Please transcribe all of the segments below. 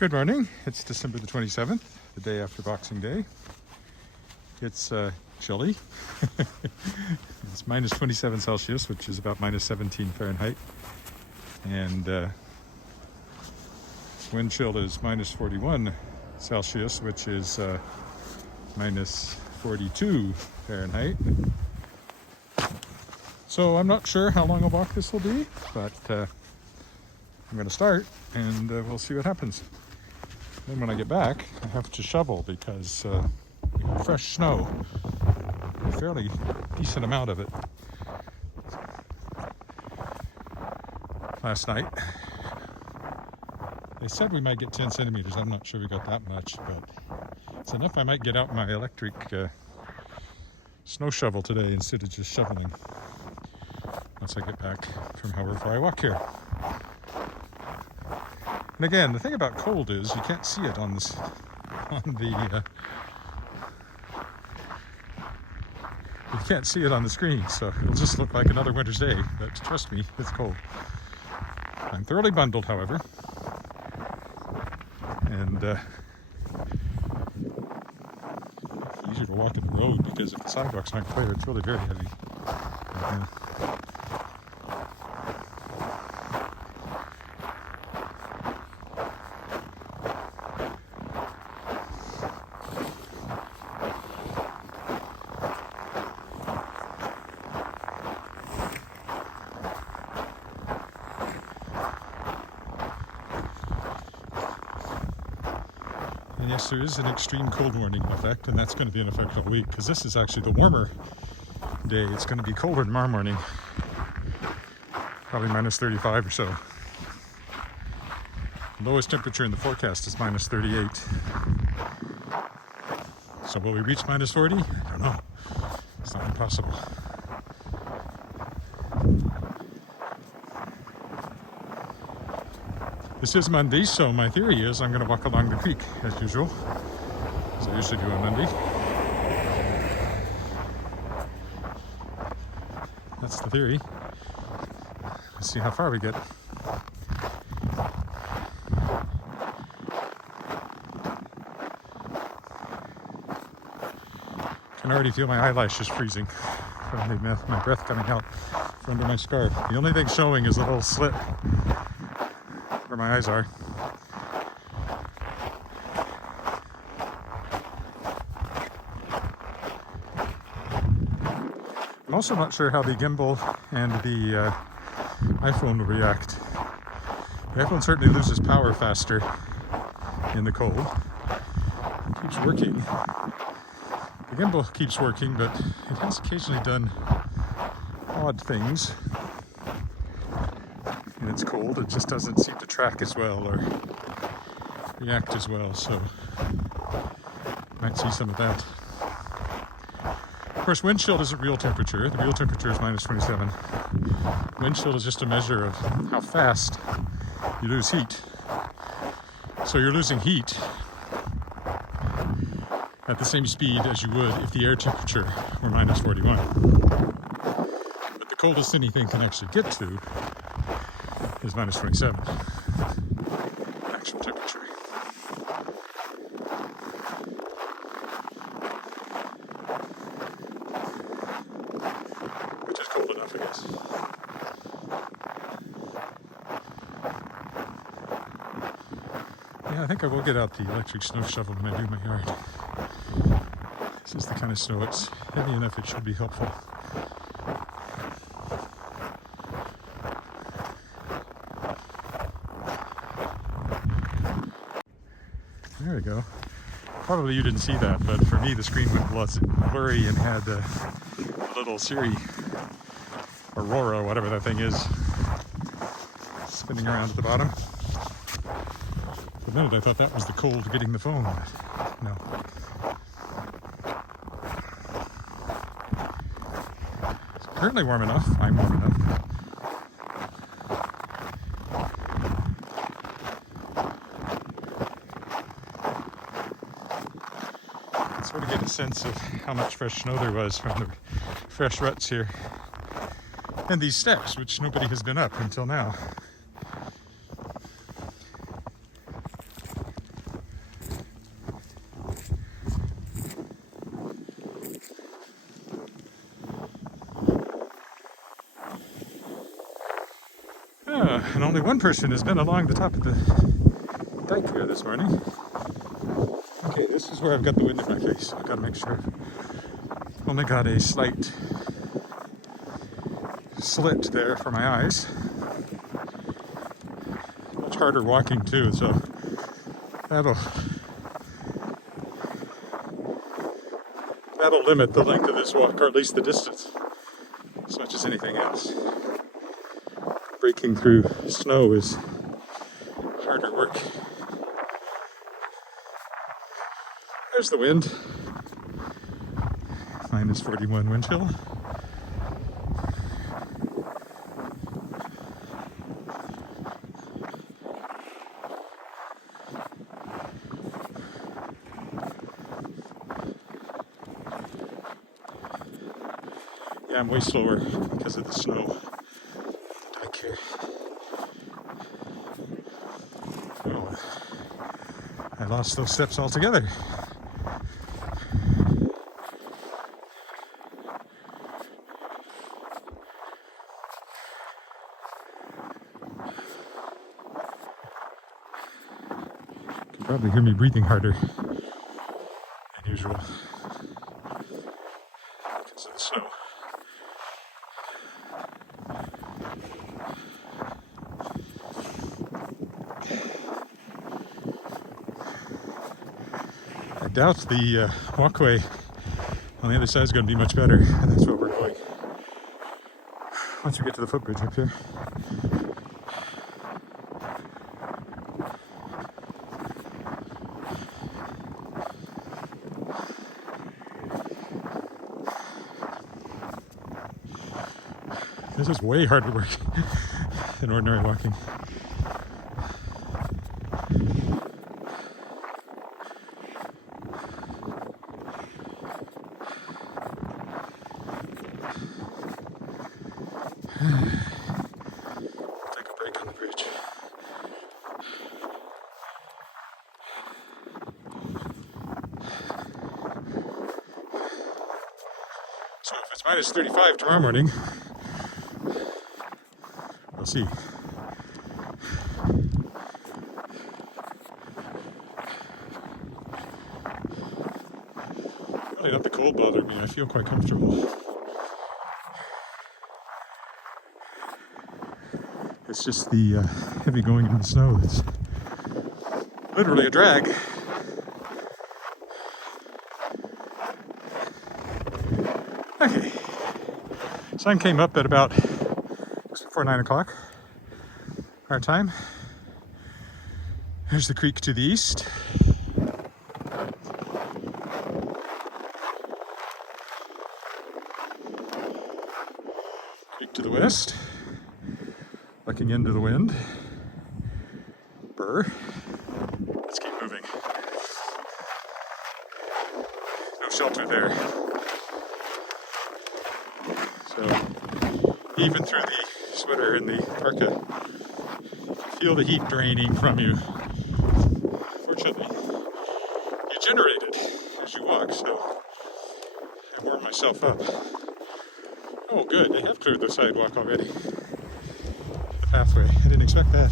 Good morning. It's December the 27th, the day after Boxing Day. It's chilly. It's minus 27 Celsius, which is about minus 17 Fahrenheit. And wind chill is minus 41 Celsius, which is minus 42 Fahrenheit. So I'm not sure how long a walk this will be, but I'm going to start and we'll see what happens. Then when I get back, I have to shovel because we have fresh snow, a fairly decent amount of it. Last night, they said we might get 10 centimeters. I'm not sure we got that much, but it's enough I might get out my electric snow shovel today instead of just shoveling once I get back from however far I walk here. And again, the thing about cold is you can't see it on this, you can't see it on the screen, so it'll just look like another winter's day. But trust me, it's cold. I'm thoroughly bundled, however, and it's easier to walk in the road because if the sidewalks aren't clear, it's really very heavy. Yes, there is an extreme cold warning in effect, and that's going to be in effect all week because this is actually the warmer day. It's going to be colder tomorrow morning, probably minus 35 or so. The lowest temperature in the forecast is minus 38. So will we reach minus 40? I don't know. It's not impossible. This is Monday, so my theory is I'm going to walk along the creek as usual, as I usually do on Monday. That's the theory. Let's see how far we get. I can already feel my eyelashes freezing from my breath coming out from under my scarf. The only thing showing is a little slit where my eyes are. I'm also not sure how the gimbal and the iPhone will react. The iPhone certainly loses power faster in the cold. It keeps working. The gimbal keeps working, but it has occasionally done odd things. And it's cold, it just doesn't seem to track as well or react as well, so might see some of that. Of course, wind chill isn't real temperature. The real temperature is minus 27. Wind chill is just a measure of how fast you lose heat. So you're losing heat at the same speed as you would if the air temperature were minus 41. But the coldest anything can actually get to is minus 27, actual temperature. Which is cold enough, I guess. Yeah, I think I will get out the electric snow shovel when I do my yard. This is the kind of snow, it's heavy enough it should be helpful. There we go. Probably you didn't see that, but for me the screen went blurry and had a little Siri, Aurora, whatever that thing is, spinning around at the bottom. For a minute I thought that was the cold getting the phone, but no. It's currently warm enough. I'm warm enough. Sort of get a sense of how much fresh snow there was from the fresh ruts here. And these steps, which nobody has been up until now. And only one person has been along the top of the dike here this morning. Okay, this is where I've got the wind in my face. I've got to make sure I've only got a slight slit there for my eyes. Much harder walking too, so that'll limit the length of this walk, or at least the distance, as much as anything else. Breaking through snow is harder work. There's the wind. Minus 41 wind chill. Yeah, I'm way slower because of the snow. Dike here. Oh, I lost those steps altogether. You can probably hear me breathing harder than usual because of the snow. I doubt the walkway on the other side is going to be much better. That's where we're going. Once we get to the footbridge up here. This is way harder work than ordinary walking. Take a break on the bridge. So if it's minus 35 tomorrow morning, we'll see. Really not the cold bother me. I feel quite comfortable. It's just the heavy going in the snow that's literally a drag. Okay. Sun came up at about just before 9 o'clock our time. There's the creek to the east. Creek to the west. Looking into the wind. Burr. Let's keep moving. No shelter there. So even through the sweater and the parka, you can feel the heat draining from you. Fortunately, you generate it as you walk, so I warm myself up. Oh good, they have cleared the sidewalk already. Pathway. I didn't expect that.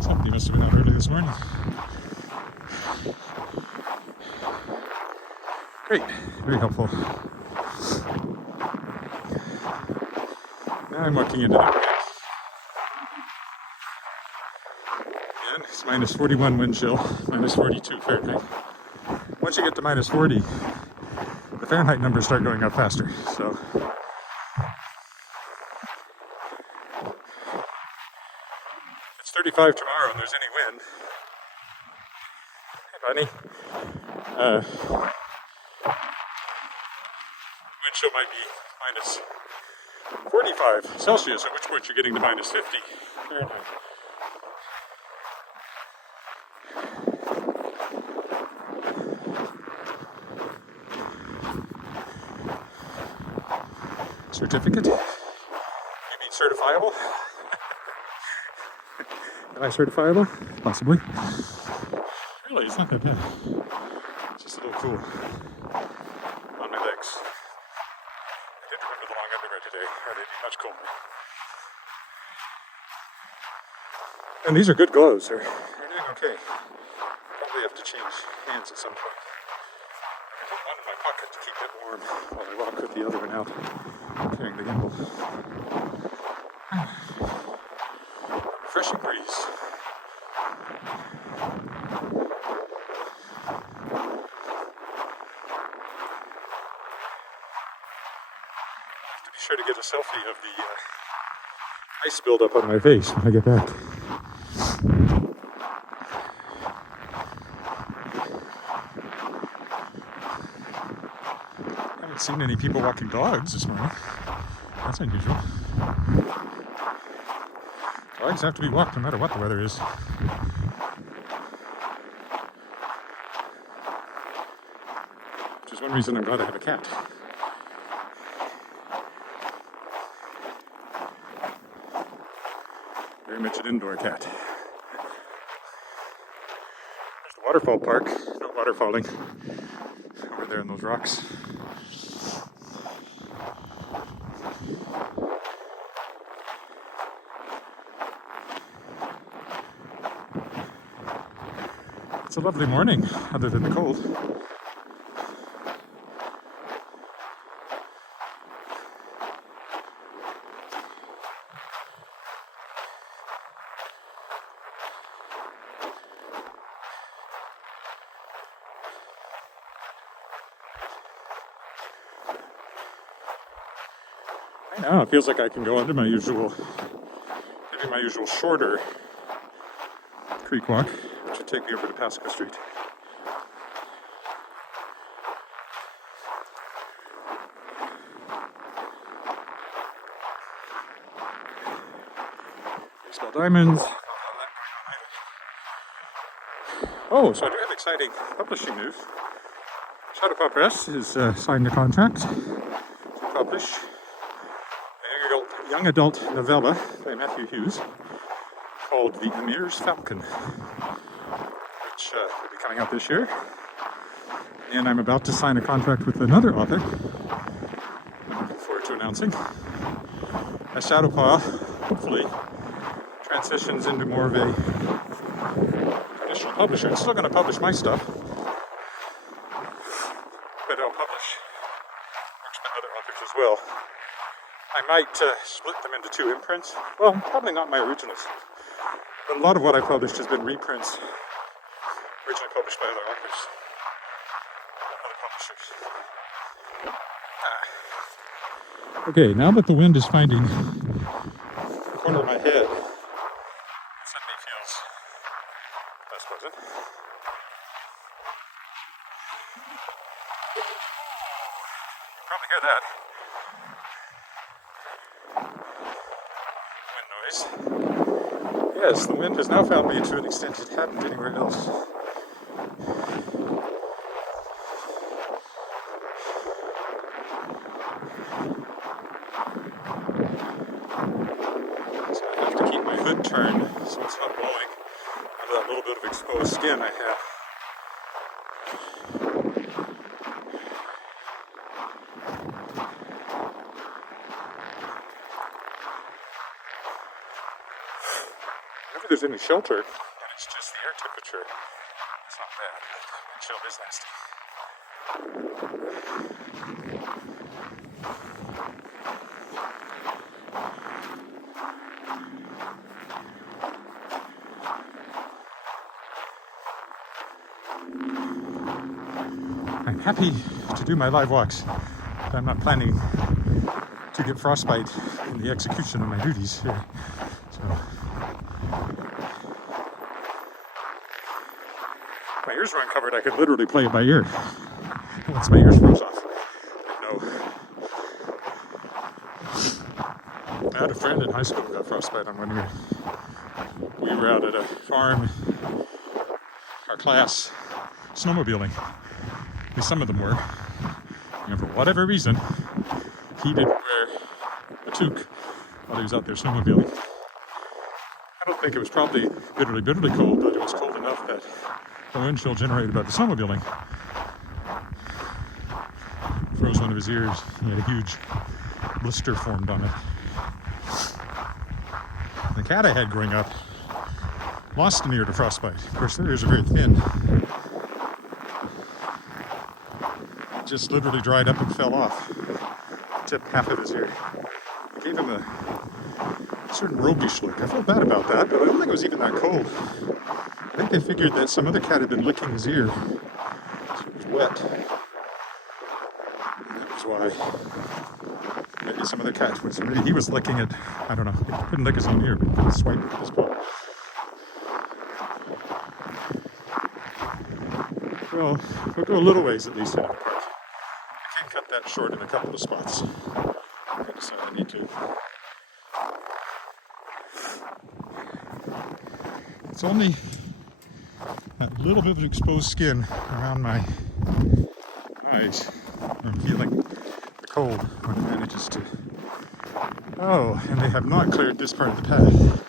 Somebody must have been out early this morning. Great. Very helpful. Now I'm walking into that. Again, it's minus 41 wind chill, minus 42 Fahrenheit. Once you get to minus 40, the Fahrenheit numbers start going up faster. So if it's 35 tomorrow and there's any wind, hey buddy, wind chill might be minus 45 Celsius, at which point you're getting to minus 50 Fahrenheit. Certificate? You mean certifiable? Am I certifiable? Possibly. Really, it's not that bad. It's just a little cool on my legs. I did remember the long underwear today, or they'd be much colder. And these are good gloves. They're doing okay. Probably have to change hands at some point. I put one in my pocket to keep it warm while I walk with the other one out, carrying the gimbal. Refreshing breeze. I have to be sure to get a selfie of the ice buildup on my face when I get back. I haven't seen any people walking dogs this morning. That's unusual. Dogs have to be walked no matter what the weather is. Which is one reason I'm glad I have a cat. Very much an indoor cat. There's the waterfall park. No waterfalling over there in those rocks. It's a lovely morning, other than the cold. I know, it feels like I can go under my usual, maybe my usual shorter creek walk, which would take me over to Pasco Street. Baseball diamonds. Oh, so I do have exciting publishing news. Shadowpaw Press has signed a contract to publish a young adult novella by Matthew Hughes called The Emir's Falcon, which will be coming out this year. And I'm about to sign a contract with another author I'm looking forward to announcing. As Shadowpaw hopefully transitions into more of a traditional publisher. I'm still going to publish my stuff, but I'll publish works by other authors as well. I might split them into two imprints. Well, probably not my originals. But a lot of what I published has been reprints originally published by other authors, other publishers. Okay, now that the wind is finding the corner of my head, it suddenly feels less pleasant. You can probably hear that. Yes, the wind has now found me to an extent it hadn't anywhere else. So I have to keep my hood turned so it's not blowing over that little bit of exposed skin I have. If there's any shelter, and it's just the air temperature, it's not bad. The chill is nasty. I'm happy to do my live walks, but I'm not planning to get frostbite in the execution of my duties here. So. My ears were uncovered, I could literally play it by ear. Once my ears froze off. No. I had a friend in high school who got frostbite on one ear. We were out at a farm, our class, snowmobiling. At least some of them were. And for whatever reason, he didn't wear a toque while he was out there snowmobiling. I don't think it was probably bitterly cold, but it was cold enough that the wind chill generated by the snowmobiling froze one of his ears. He had a huge blister formed on it. The cat I had growing up lost an ear to frostbite. Of course, their ears are very thin. It just literally dried up and fell off. Tipped half of his ear. It gave him a certain roguish look. I felt bad about that, but I don't think it was even that cold. I think they figured that some other cat had been licking his ear. So it was wet. And that was why. Maybe some other cat was. Maybe he was licking it. I don't know. He couldn't lick his own ear, but he was swiping with his paw. Well, we'll go a little ways at least into the park. I can cut that short in a couple of spots. I decided I need to. It's only that little bit of exposed skin around my eyes. I'm feeling the cold when it manages to. Oh, and they have not cleared this part of the path.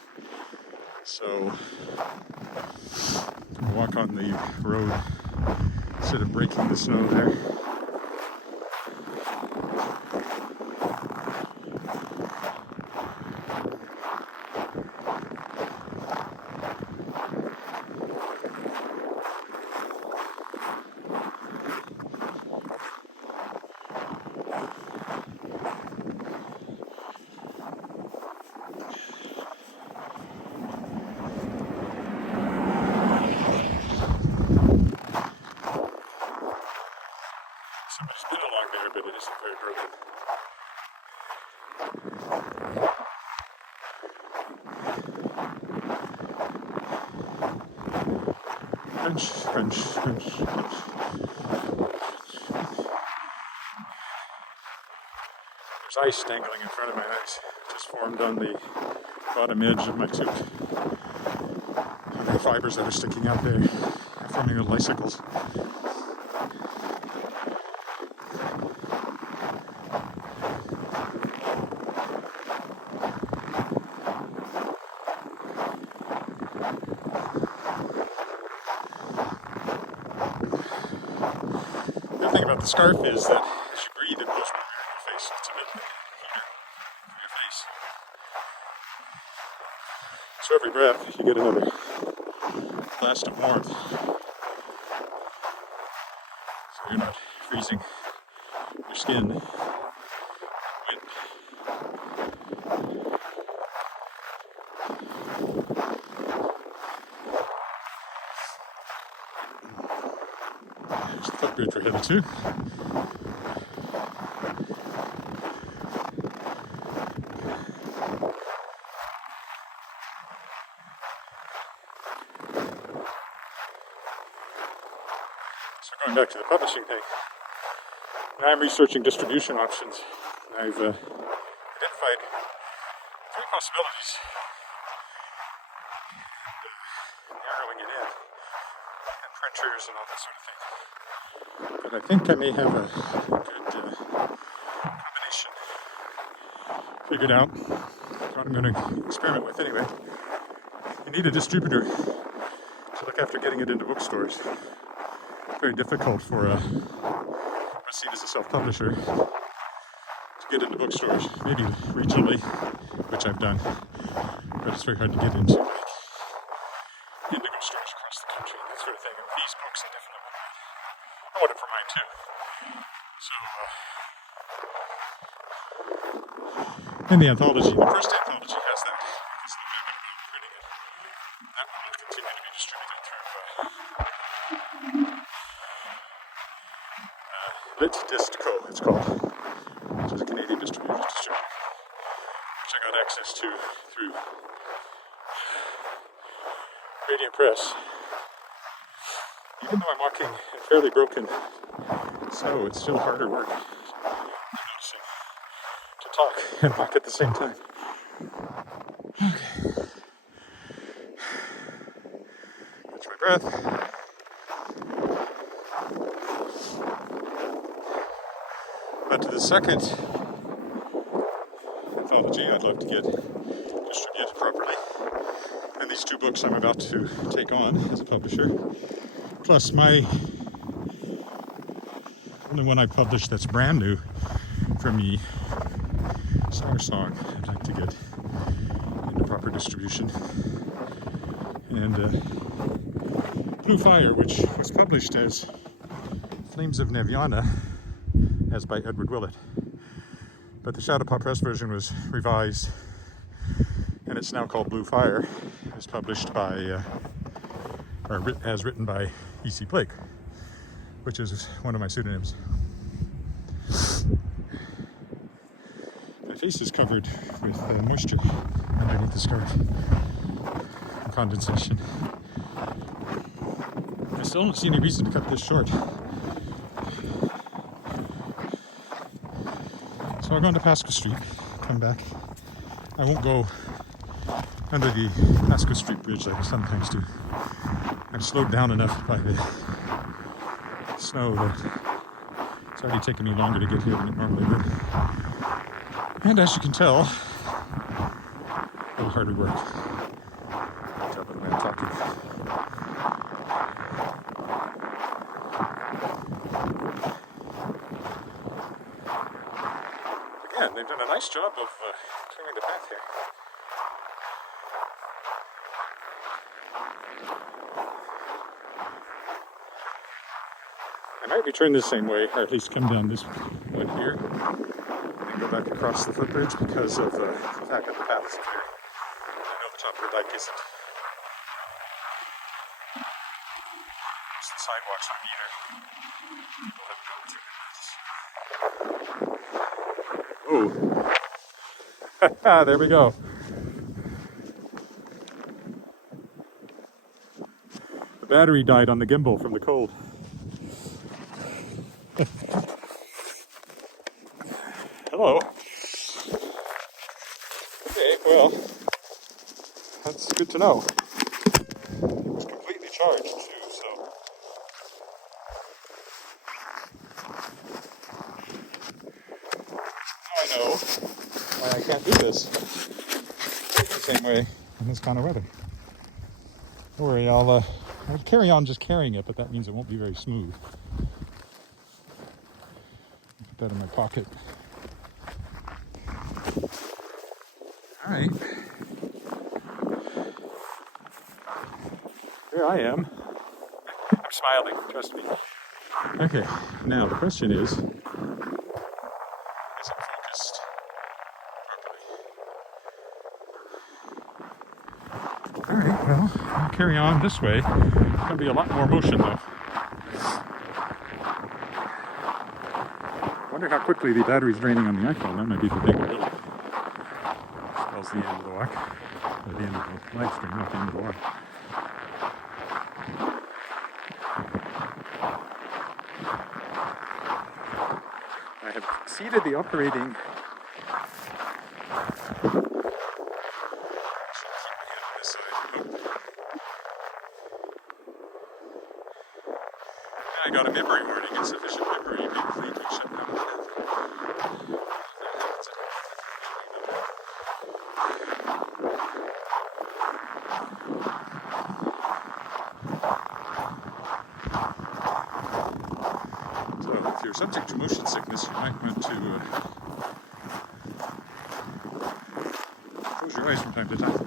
So I'm gonna walk on the road instead of breaking the snow there. Somebody's been along there, but it isn't very broken. Crunch, crunch, crunch, crunch. There's ice dangling in front of my eyes. It just formed on the bottom edge of my tooth. The fibers that are sticking out there are forming little icicles. The thing about the scarf is that as you breathe, it goes warmer in your face. It's a bit like a heater for your face. So every breath, you get another blast of warmth. So you're not freezing your skin. Wind. There's the footbridge we're headed to. So going back to the publishing thing, now I'm researching distribution options. I've identified three possibilities. Narrowing it in, and printers and all that sort of thing. But I think I may have a good combination figured out. What I'm going to experiment with anyway. You need a distributor to look after getting it into bookstores. It's very difficult for a seat as a self-publisher to get into bookstores, maybe regionally, which I've done, but it's very hard to get into indigo stores across the country, that sort of thing. And these books, I definitely want it. I want it for mine too. So, and the anthology, the first anthology has that. It's the way I'm printing it. That one will continue to be distributed through Lit Disc Co. It's called, which is a Canadian distributor, which I got access to through Radiant Press. Even though I'm walking in fairly broken snow, it's still harder work. I'm noticing to talk and walk at the same time. Okay. Catch my breath. But to the second anthology I'd love to get distributed properly. And these two books I'm about to take on as a publisher. Plus the only one I published that's brand new from me, Summer Song, I'd like to get into proper distribution. And Blue Fire, which was published as Flames of Neviana, as by Edward Willett. But the Shadowpaw Press version was revised, and it's now called Blue Fire. It was published by, as written by E.C. Blake, which is one of my pseudonyms. My face is covered with moisture underneath the scarf and condensation. I still don't see any reason to cut this short. So I'm going to Pasco Street, come back. I won't go under the Pasco Street Bridge like I sometimes do. I'm slowed down enough by the snow that it's already taken me longer to get here than it normally would. And as you can tell, a little harder work. Tell by the way I'm talking. Again, they've done a nice job of clearing the path here. I might return the same way, or at least come down this one here, and go back across the footbridge because of the fact that the path is clear. I know the top of the dike isn't. The sidewalks aren't either. We'll have to go through. Oh, there we go. The battery died on the gimbal from the cold. Hello. Okay, well, that's good to know. It's completely charged too, so. Now I know why I can't do this the same way in this kind of weather. Don't worry, I'll carry on just carrying it, but that means it won't be very smooth. Put that in my pocket. All right. Here I am. I'm smiling, trust me. Okay, now the question is it focused properly? All right, well, I'll carry on this way. There's going to be a lot more motion, though. I wonder how quickly the battery's draining on the iPhone. That might be the big deal. Spells the end of the walk. Or the end of the live stream, not the end of the walk. I have exceeded the operating. I got a memory warning. Insufficient memory. Please shut down the path. So, if you're subject to motion sickness, you might want to close your eyes from time to time. The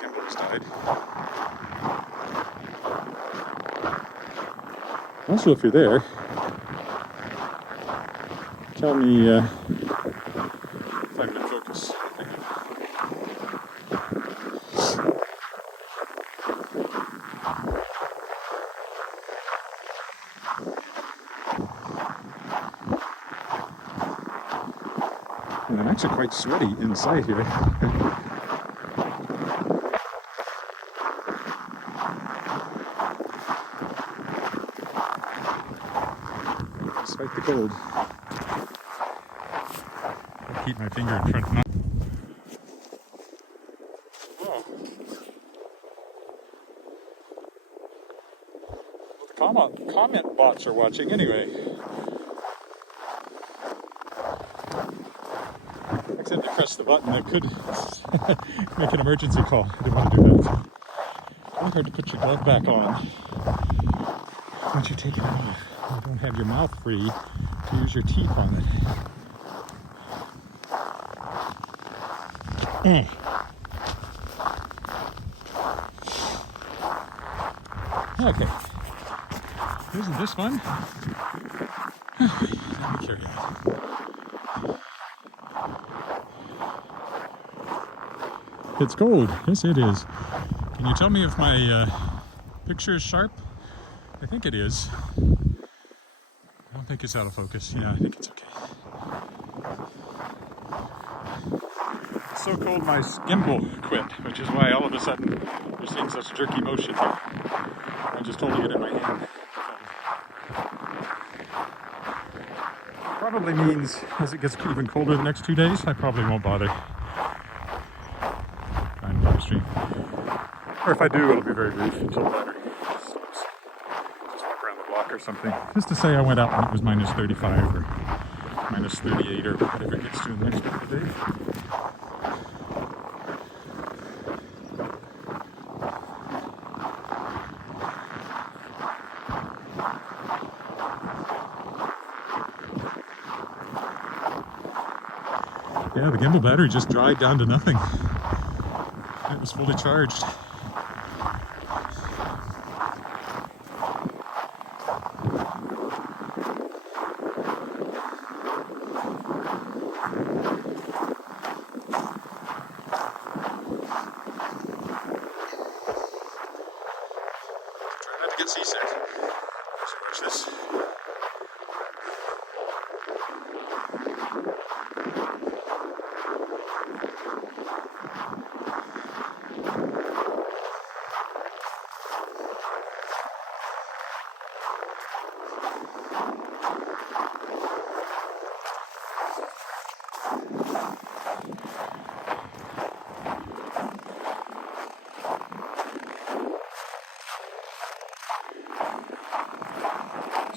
gimbal has died. Also, if you're there, tell me if I'm in focus. And I'm actually quite sweaty inside here. Despite the cold. I'll keep my finger in front now. Oh. Well, the comment bots are watching anyway. I accidentally pressed the button. I could make an emergency call. I didn't want to do that. It's really hard to put your glove back on once you take it off. You don't have your mouth free to use your teeth on it. Okay. Isn't this fun? Let me carry on. It's cold. Yes, it is. Can you tell me if my picture is sharp? I think it is. I don't think it's out of focus. Yeah, I think it's okay. It's so cold my gimbal quit, which is why all of a sudden you're seeing such jerky motion here. I'm just holding it in my hand. Probably means as it gets even colder the next 2 days, I probably won't bother trying to live stream. Or if I do, it'll be very brief until the battery stops. Just walk around the block or something. Just to say I went out when it was minus 35 or minus 38 or whatever it gets to in the next couple of days. Yeah, the gimbal battery just dried down to nothing. It was fully charged. Try not to get seasick. So watch this.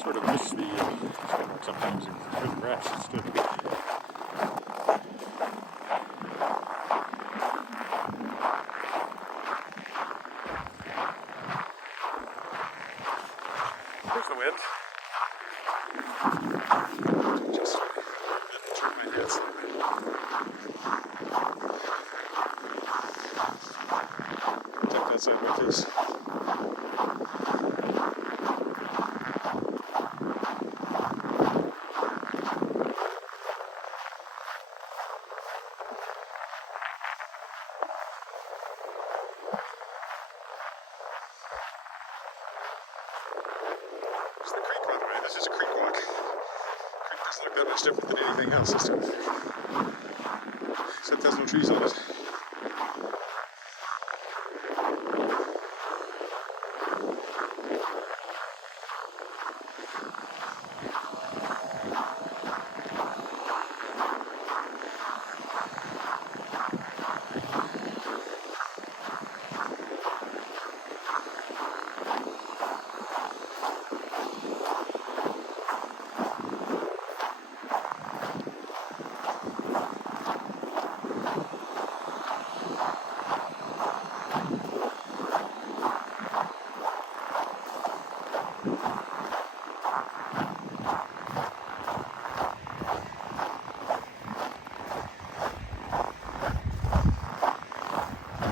Sort of miss the sometimes in the grass instead. There's the wind. Just turn my head slightly. Check that side with this. There's the creek, by the way. This is a creek walk. The creek doesn't look that much different than anything else this time. Except there's no trees on it.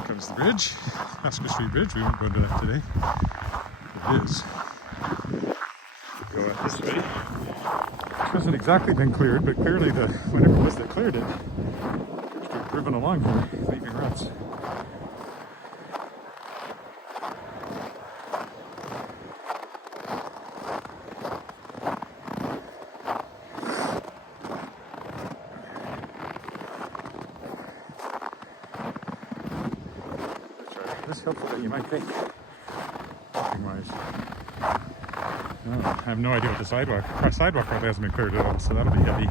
Comes the bridge, Wascana Street Bridge. We won't go into that today. It is. Go out this way. It hasn't exactly been cleared, but clearly whenever it was that cleared it, it's driven along here, leaving ruts. This helpful that you might think, wise. No, I have no idea what the sidewalk probably hasn't been cleared at all, so that'll be heavy.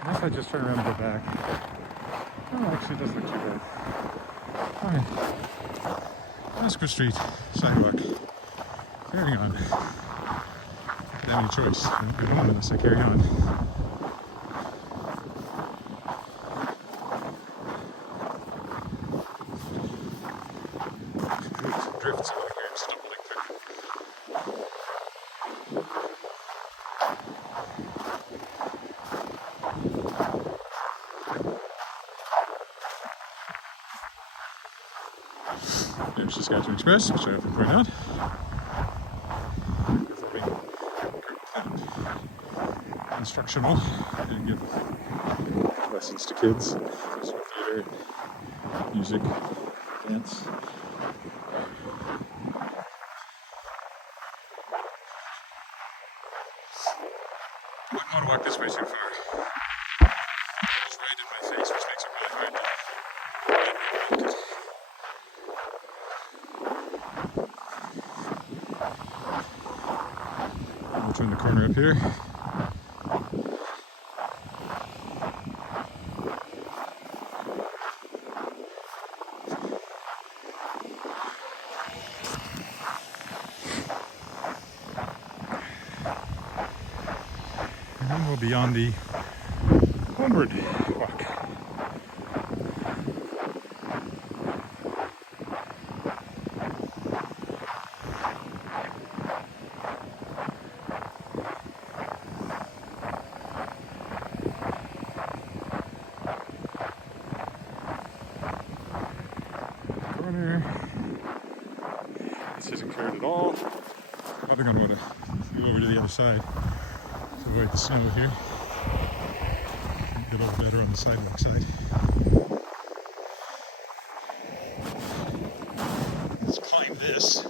Unless I just turn around and go back. Oh, actually it doesn't look too bad. Alright. Wascana Street sidewalk. Carrying on. I don't have any choice. I don't go home unless I carry on. Drifts along here and stumbling through. There's Saskatchewan Express, which I often point out. Instructional and give lessons to kids. So theater, music, dance. Wouldn't want to walk this way too far. It's right in my face, which makes it really hard to. We'll turn the corner up here. And then we'll be on the homeward walk. Corner. This isn't cleared at all. Probably going to want to move over to the other side to avoid the snow here. Get a little better on the sidewalk side. Let's climb this.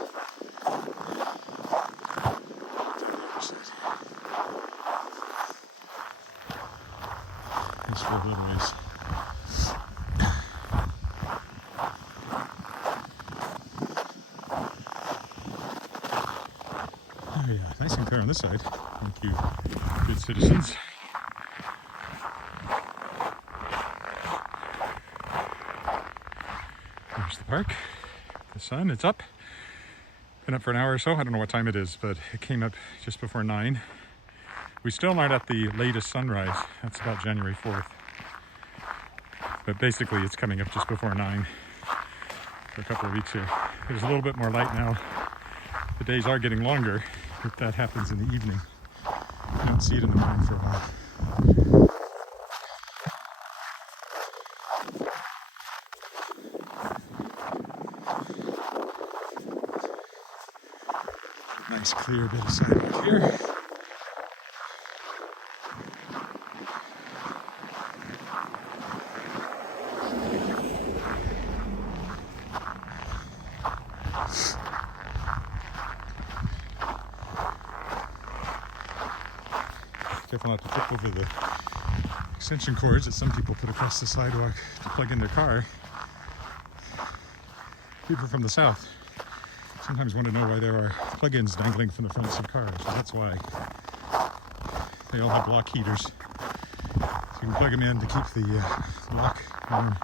That's for a little ways. Oh yeah, nice and clear on this side. Thank you, good citizens. There's the park. The sun, it's up. Been up for an hour or so. I don't know what time it is, but it came up just before 9. We still aren't at the latest sunrise. That's about January 4th. But basically it's coming up just before 9 for a couple of weeks here. There's a little bit more light now. The days are getting longer if that happens in the evening. I don't see it in the morning for a while. Nice clear bit of sidewalk here. Careful not to trip over the extension cords that some people put across the sidewalk to plug in their car. People from the south sometimes want to know why there are plug-ins dangling from the fronts of cars. So that's why they all have block heaters. So you can plug them in to keep the block warm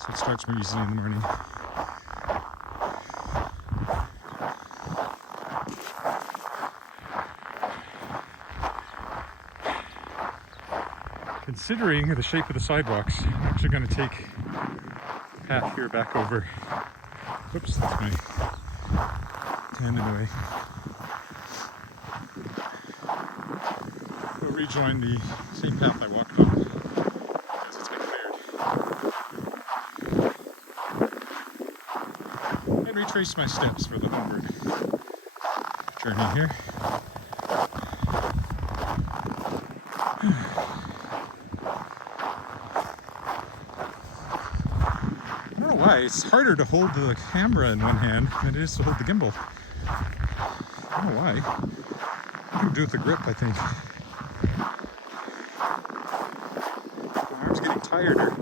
so it starts more easily in the morning. Considering the shape of the sidewalks, I'm actually going to take the path here back over. Whoops, that's my hand in the way. We'll rejoin the same path I walked on as it's been cleared. And retrace my steps for the homeward journey here. Why? It's harder to hold the camera in one hand than it is to hold the gimbal. I don't know why. I can do it with the grip, I think. My arm's getting tireder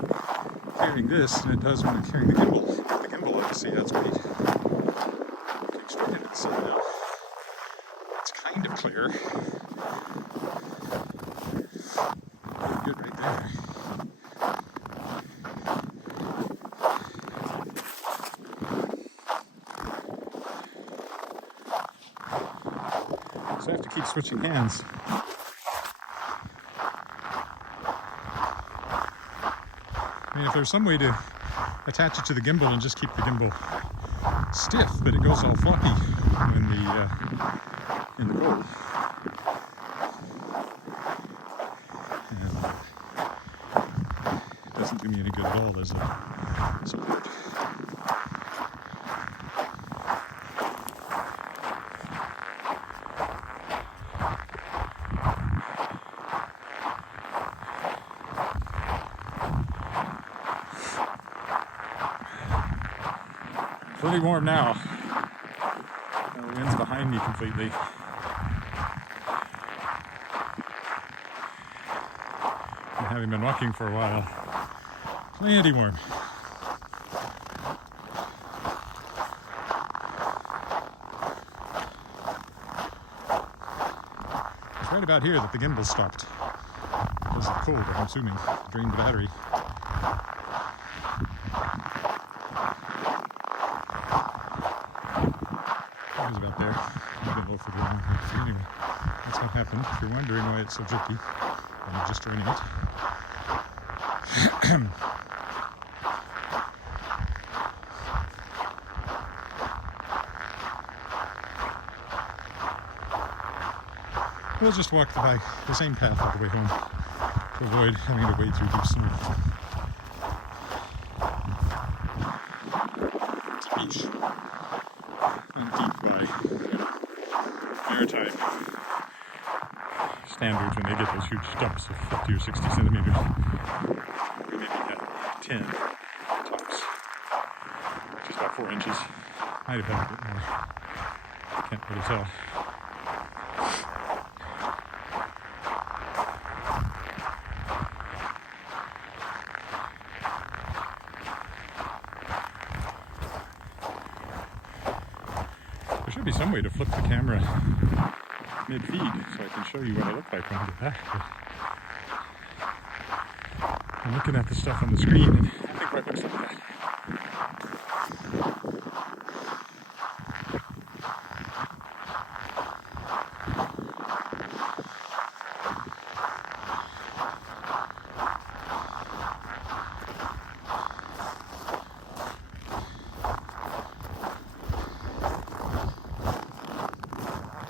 carrying this than it does when I'm carrying the gimbal. The gimbal, you see, that's weight. Looking straight into the sun now. It's kind of clear. Good right there. So I have to keep switching hands. I mean, if there's some way to attach it to the gimbal and just keep the gimbal stiff, but it goes all floppy when in the cold. And it doesn't do me any good at all as a support. Pretty warm now. The wind's behind me completely. And having been walking for a while, plenty warm. It's right about here that the gimbal stopped. Because of the cold, I'm assuming. Drained the battery. It was about there. I've been low for the long time. So anyway, that's what happened. If you're wondering why it's so jerky, I'm just joining it. We'll just walk the same path all the way home to avoid having to wade through deep snow. It's a beach. And deep by maritime standards when they get those huge dumps of 50 or 60 centimeters. We maybe had 10 tops, which is about 4 inches. Might have had a bit more. Can't really tell. There should be some way to flip the camera mid-feed so I can show you what I look like when I get back. But I'm looking at the stuff on the screen and I think what looks like that.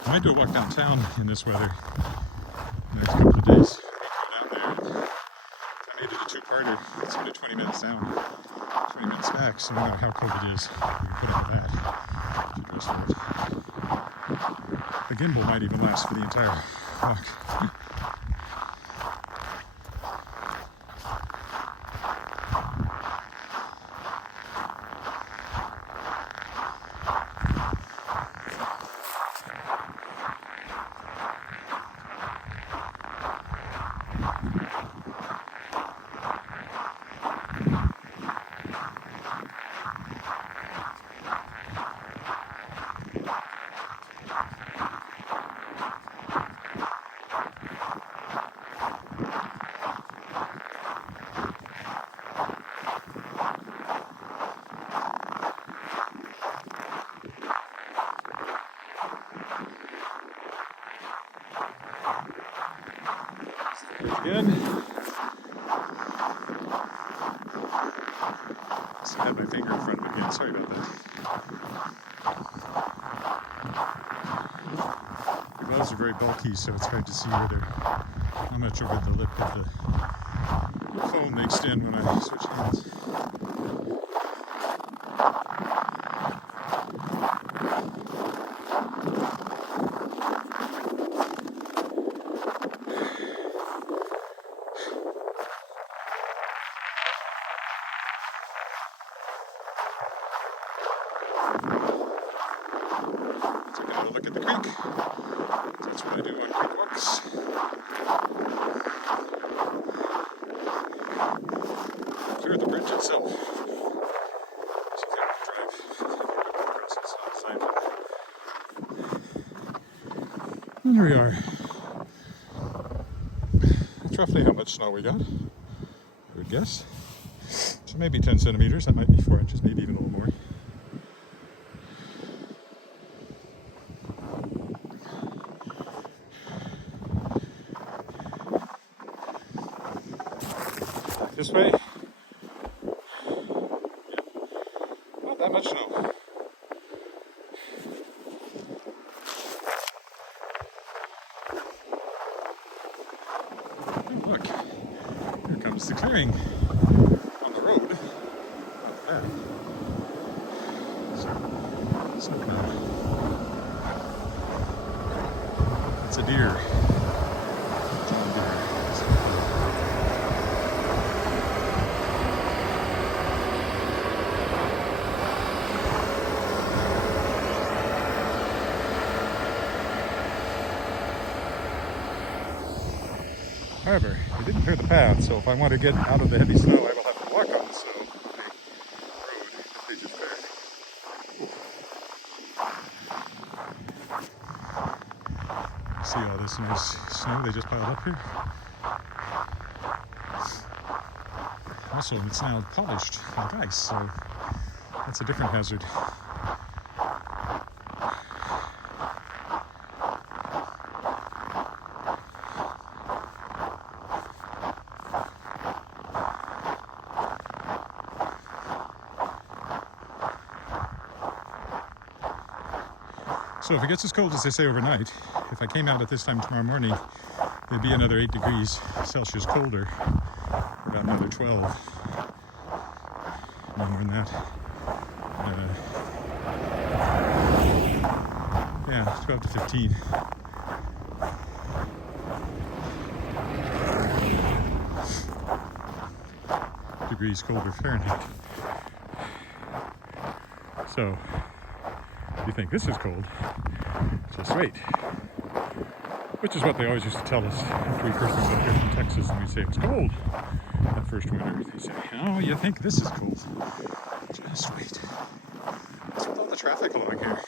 I might do a walk downtown in this weather the next couple of days. I might go down there. I made it a two-parter. It's only 20 minutes down, 20 minutes back, so no matter how cold it is, we can put up with that to dress for it. The gimbal might even last for the entire walk. Again. So I had my finger in front of it again. Sorry about that. The gloves are very bulky, so it's hard to see how much over the lip of the foam they extend when I switch hands. Look at the creek. That's what I do on creek walks. Clear the bridge itself. So if I drive across the south side. And here we are. That's roughly how much snow we got, I would guess. So maybe 10 centimeters. That might be 4 inches, maybe even a little more. This way, not that much snow. And look, here comes the clearing on the road. Not bad. So, snow now. It's a deer. However, they didn't clear the path, so if I want to get out of the heavy snow, I will have to walk on the snow, the road that they just cleared. See all this nice snow they just piled up here? Also, it's now polished like ice, so that's a different hazard. So if it gets as cold as they say overnight, if I came out at this time tomorrow morning, it'd be another 8 degrees Celsius colder, about another 12. No more than that. Yeah, 12 to 15. Degrees colder Fahrenheit. So, if you think this is cold, just wait. Which is what they always used to tell us after we first moved up here from Texas, and we'd say it's cold that first winter. They say, oh, you think this is cold? Just wait. What's with all the traffic along here?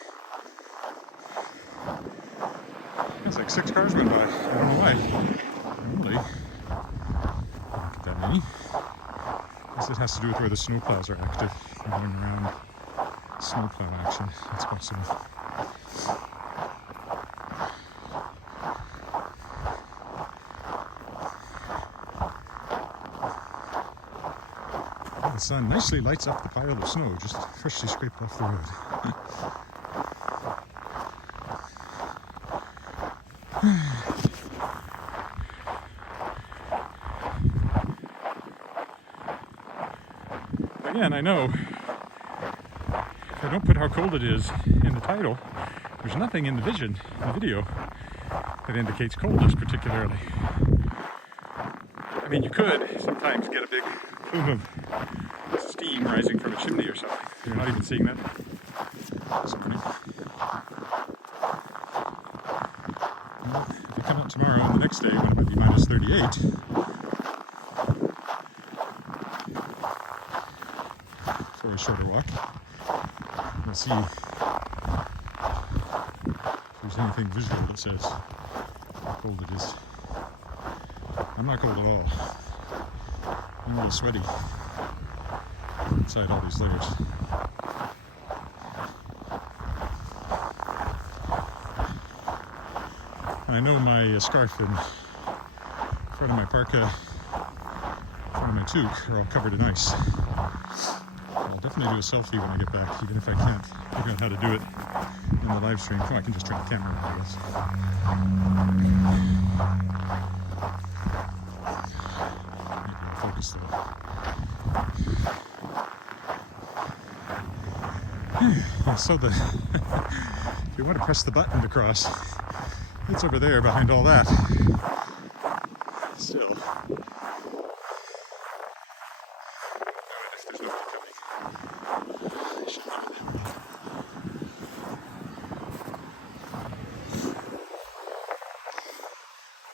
It's like 6 cars went by. I don't know why. Normally, not get that many. I guess it has to do with where the snowplows are active. They're going around snowplow action. That's possible. The sun nicely lights up the pile of snow just freshly scraped off the road. Again, I know if I don't put how cold it is in the title, there's nothing in the vision, in the video, that indicates coldness particularly. I mean, you could sometimes get a big plume of steam rising from a chimney or something. You're not even seeing that. Something. Well, if you come out tomorrow and the next day when it would be minus 38, for a shorter walk, we'll see if there's anything visual that says how cold it is. I'm not cold at all. I'm a little sweaty inside all these layers. I know my scarf in front of my parka, in front of my toque are all covered in ice. I'll definitely do a selfie when I get back, even if I can't figure out how to do it in the live stream. Oh, I can just turn the camera on, I guess. Maybe I'll focus though. So if you want to press the button to cross, it's over there behind all that. Still. If there's nobody coming, I should know that.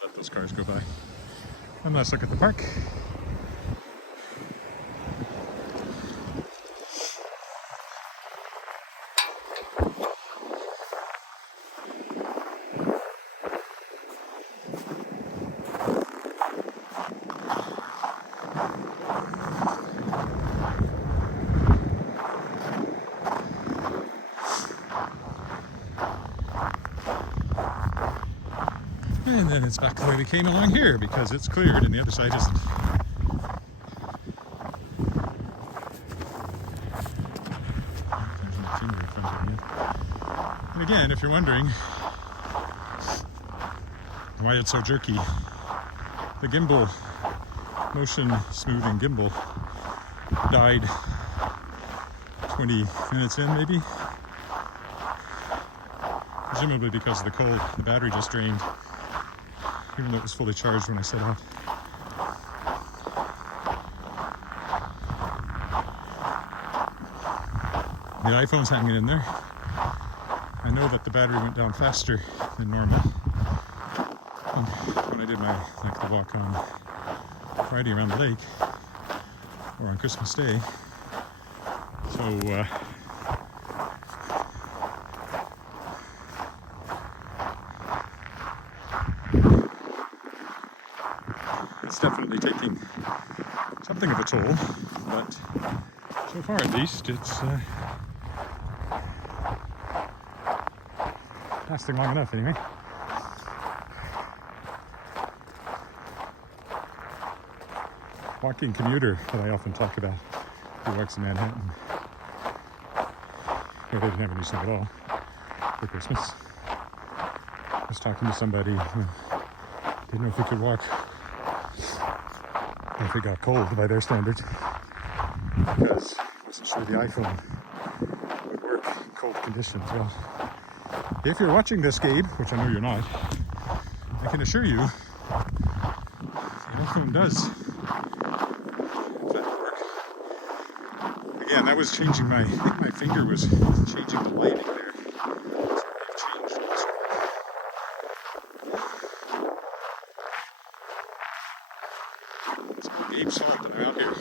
Let those cars go by. One last look at the park. And then it's back the way we came along here because it's cleared and the other side isn't. There's my finger in front of me. And again, if you're wondering why it's so jerky, the gimbal, motion smoothing gimbal, died 20 minutes in maybe. Presumably because of the cold, the battery just drained. Even though it was fully charged when I set off. The iPhone's hanging in there. I know that the battery went down faster than normal when when I did my the walk on Friday around the lake, or on Christmas Day. So it's definitely taking something of a toll, but so far at least it's lasting long enough anyway. Walking commuter that I often talk about, who walks in Manhattan. Well, they didn't have any snow at all for Christmas. I was talking to somebody who didn't know if he could walk if it got cold by their standards, because I wasn't sure the iPhone would work in cold conditions. Well, if you're watching this, Gabe, which I know you're not, I can assure you the iPhone does Again, that was changing my finger was changing the lighting there. So I've changed this. So Gabe saw that I'm out here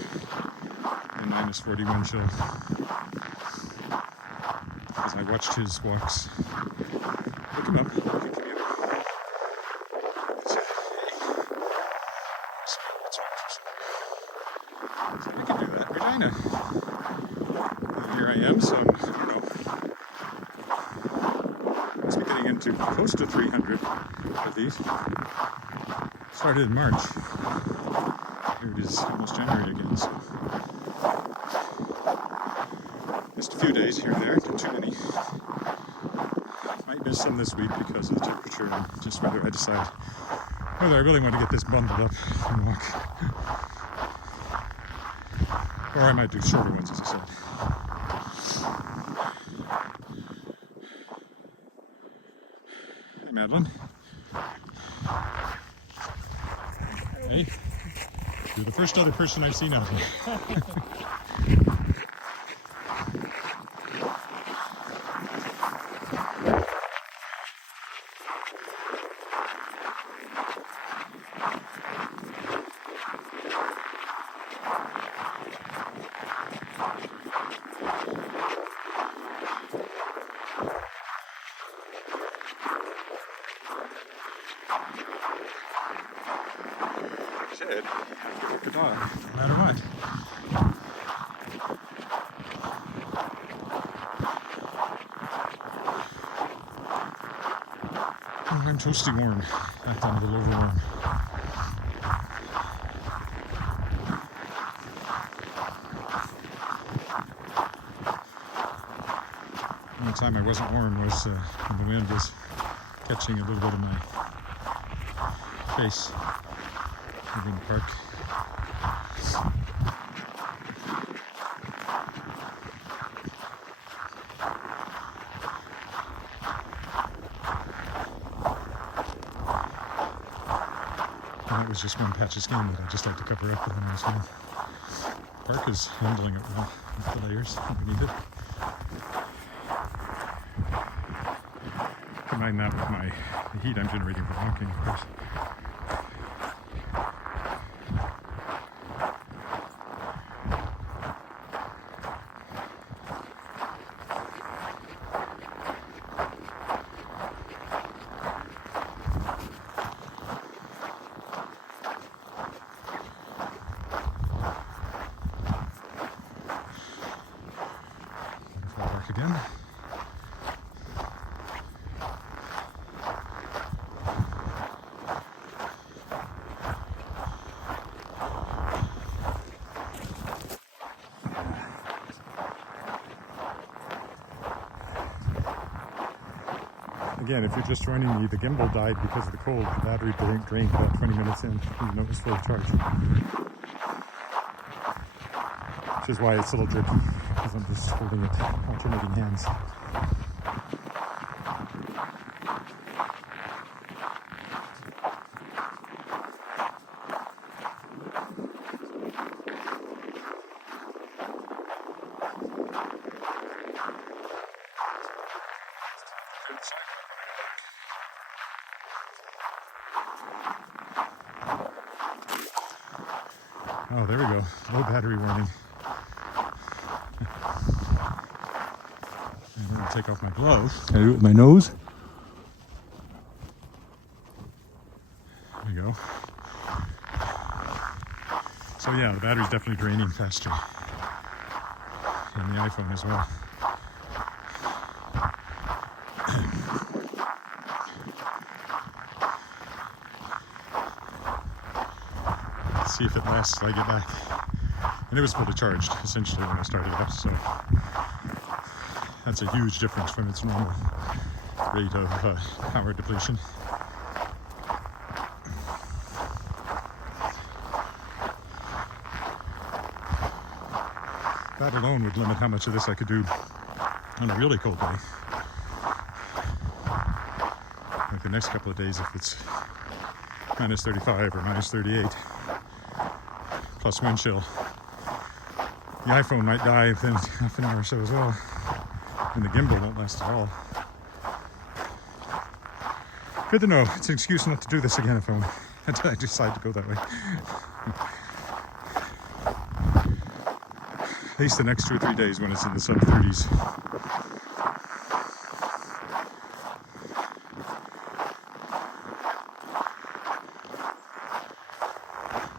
in minus 41 chill. As I watched his walks. Look him up, look at commuter. So we can do that. Regina. Here I am, so I don't know. Must be getting into close to 300 of these. Started in March. Here it is, almost January again, so. Just a few days here and there, not too many. Might miss some this week because of the temperature and just whether I decide whether I really want to get this bundled up and walk. Or I might do shorter ones, as I said. Hi, Madeline. Hey, you're the first other person I've seen out here. Said, have to walk a dog, no matter what. Oh, I'm toasty warm. I thought a little overwarm. The only time I wasn't warm was when the wind was catching a little bit of my face. In the park. And that was just one patch of skin that I just like to cover up with a nice one. The park is handling it well with the layers underneath it. Combine that with the heat I'm generating from walking, of course. Again. Again, if you're just joining me, the gimbal died because of the cold. The battery drained about 20 minutes in, even though it was fully charged. Which is why it's a little drippy, because I'm just holding it alternating hands. Oh, there we go. Low battery warning. I'm going to take off my gloves. Can I do it with my nose? There we go. So yeah, the battery's definitely draining faster. And the iPhone as well. Let's see if it lasts till I get back. And it was fully charged, essentially, when I started up, so that's a huge difference from its normal rate of power depletion. That alone would limit how much of this I could do on a really cold day. Like the next couple of days, if it's minus 35 or minus 38, plus wind chill, the iPhone might die within half an hour or so as well, and the gimbal won't last at all. Good to know. It's an excuse not to do this again if I decide to go that way. At least the next 2 or 3 days when it's in the sub-30s.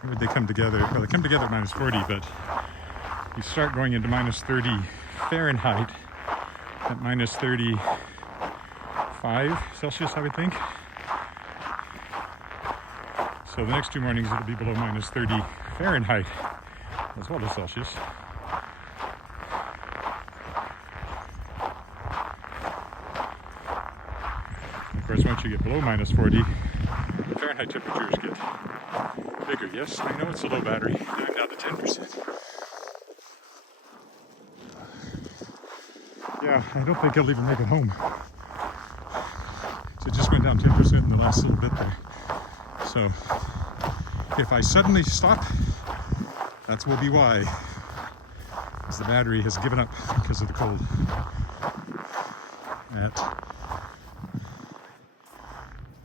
When would they come together? Well, they come together at minus 40, but you start going into minus 30 Fahrenheit at minus 35 Celsius, I would think. So the next 2 mornings it'll be below minus 30 Fahrenheit as well as Celsius. Of course, once you get below minus 40, the Fahrenheit temperatures get bigger. Yes, I know it's a low battery. I'm down to 10%. Yeah, I don't think I'll even make it home. So it just went down 10% in the last little bit there. So if I suddenly stop, that will be why. Because the battery has given up because of the cold.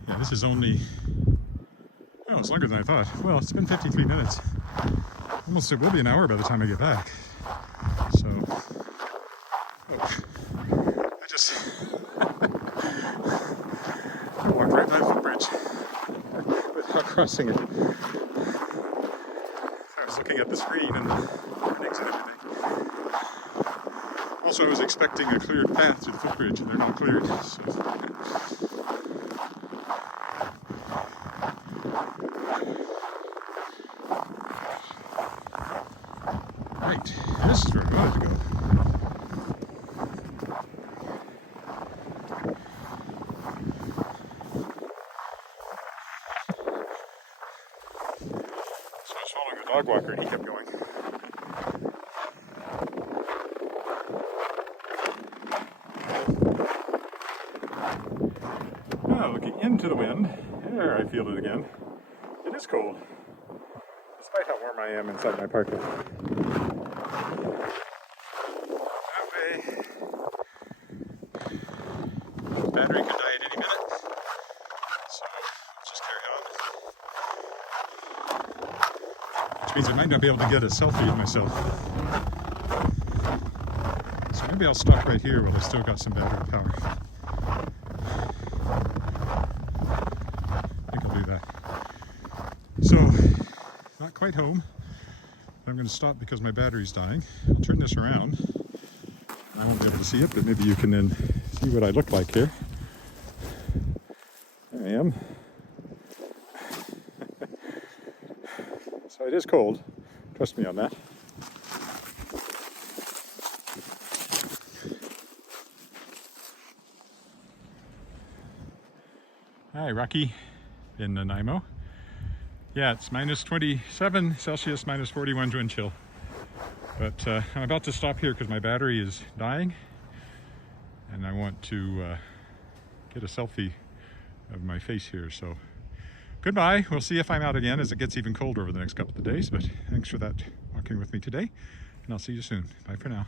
Yeah, this is only, oh, it's longer than I thought. Well, it's been 53 minutes. Almost it will be an hour by the time I get back. So, oh, I just I walked right by the footbridge without crossing it. I was looking at the screen and the warnings and everything. Also, I was expecting a cleared path to the footbridge, and they're not cleared. So. Right, this is where I wanted to go. So I was following the dog walker and he kept going. Now looking into the wind, there I feel it again. It is cold, despite how warm I am inside my parka. That way. Battery could die at any minute, so let's just carry on. Which means I might not be able to get a selfie of myself. So maybe I'll stop right here while I still got some battery power. I think I'll do that. So, not quite home. I'm going to stop because my battery's dying. I'll turn this around. I won't be able to see it, but maybe you can then see what I look like here. There I am. So it is cold. Trust me on that. Hi, Rocky in Nanaimo. Yeah, it's minus 27 Celsius, minus 41 wind chill. But I'm about to stop here because my battery is dying. And I want to get a selfie of my face here. So goodbye. We'll see if I'm out again as it gets even colder over the next couple of days. But thanks for that walking with me today. And I'll see you soon. Bye for now.